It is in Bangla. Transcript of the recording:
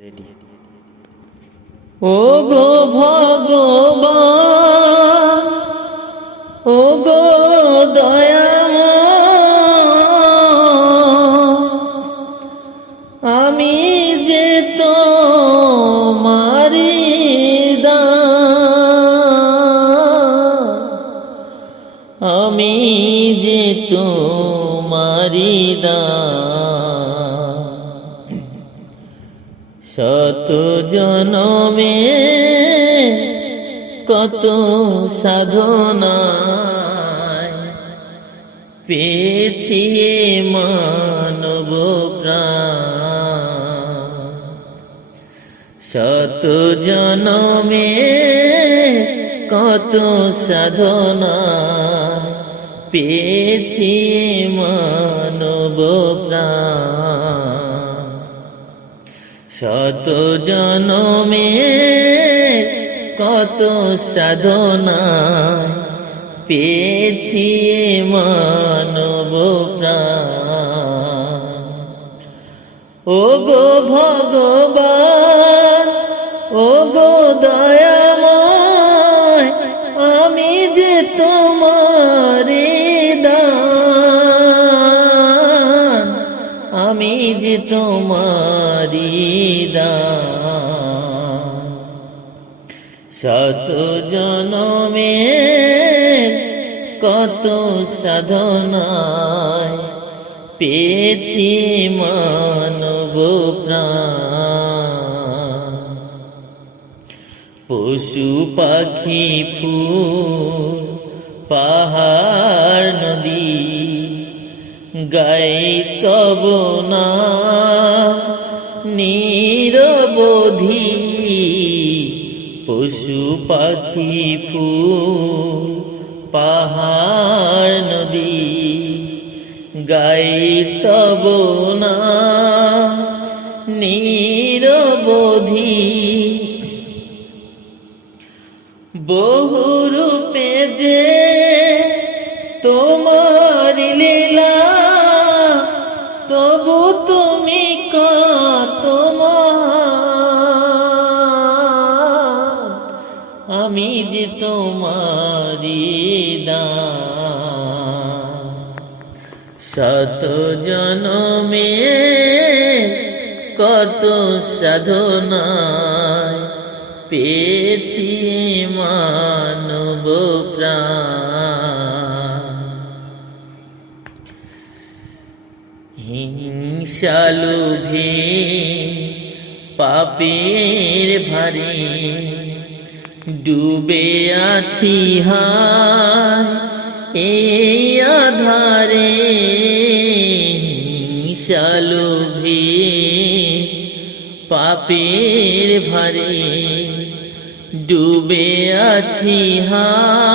রেডি। ও গো ভগবান ও গো দয়াময়, আমি যে তো মারি আমি যে তো মারি শত জনমে কত সাধনায় পেয়েছি মানব শত জনমে কত সাধনা পেয়েছি মানব প্রাণ। শত জনমে কত সাধনা পেয়েছি মানব ও গো ভগবান ও গো দয়াময়, আমি যে তোমার তোমারি শত জনমে কত সাধনায় পেয়েছি মানব প্রাণ। পশু পাখি, ফুল, পাহাড়, নদী, গাই তব না নিরবধি পশু পাখি ফুল পাহাড় নদী গাই তব না। নিরবধি বহুরূপে যে তোমার আমি যে তোমারি শত জনমে কত সাধনায় পেয়েছি মানব প্রাণ। হিংসালুভে পাপের ভারে ডুবে আছি হায় এই আধারে হিংসালুভে পাপের ভারে ডুবে আছি হা